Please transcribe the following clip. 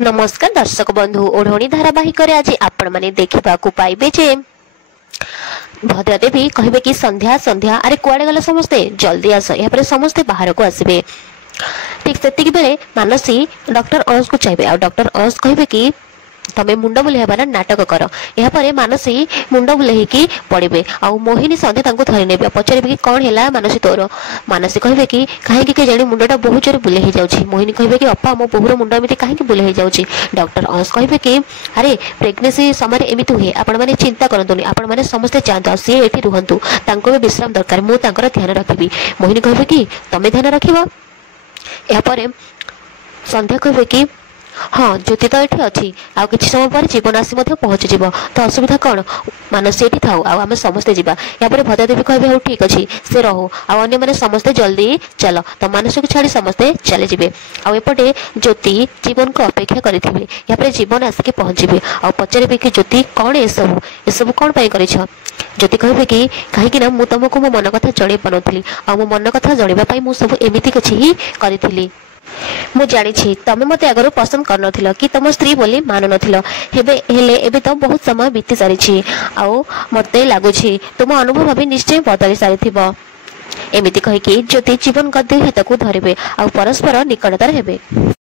नमस्कार दर्शक बंधु ओढ़णी धारावाहिक आज आपण माने देखा पाइबे जे भद्रदेवी कहे कि संध्या संध्या अरे कुआडे गला समस्ते जल्दी आस या समस्ते बाहर को आसबे। ठीक से बेले मानसी डॉक्टर अंश को चाहिए डॉक्टर अंश कहे कि तमे मुंड बुलेबार नाटक कर यापर मानसी मुंड बुलेकी पड़े आ मोहिनी संध्या तांको धरी ने पचारे कि कौन है मानसी तोर मानसी कहे कि कहीं के जानी मुंडा बहुत जोर बुले ही जाउछि। मोहिनी कहे कि अपा मो बहुर मुंड एमती कहीं बुले ही जाउछि। डॉक्टर अंश कहे कि अरे प्रेगनेंसी समय एमती हुए आपण माने चिंता करंतुनी आपण माने समस्ते जांतु सी एठी रुहंतु तांको भी विश्राम दरकार मु तांकर ध्यान रखिबी। मोहिनी कहे कि तमे ध्यान रखिबो। यापर संध्या कहे कि हाँ ज्योति तो ये अच्छी आ कि समय पर जीवन आसी पहुँची जीव तो असुविधा कौन मानसी ये थाऊ आम समस्ते जावा। यापर भद्रदेवी कहे हाँ ठीक अच्छे से रहू आने समस्ते जल्दी चल तो मानस को छाड़ी समस्ते चले जी आउपटे ज्योति जीवन को अपेक्षा करेंगे यापर जीवन आसिक पहुँचे आ पचारे कि ज्योति कौन एसबू कौन कर ज्योति कहे कि कहीं मुझे तुमको मो मन कथा जन पानी आ मो मन कथा जनवाई मुझे सब एमती किसी ही करी मु जानी तमे मते आगर पसंद कर नथिलो कि तुम स्त्री बोली मान नथिलो हेबे तो बहुत समय बीती सारी आउ मते लागुछि तुम अनुभव भी निश्चय बदली सारिथिबो। एमिति कहि कि ज्योति जीवन गद्य हेतु धरिबे आ परस्पर निकटतर हेबे।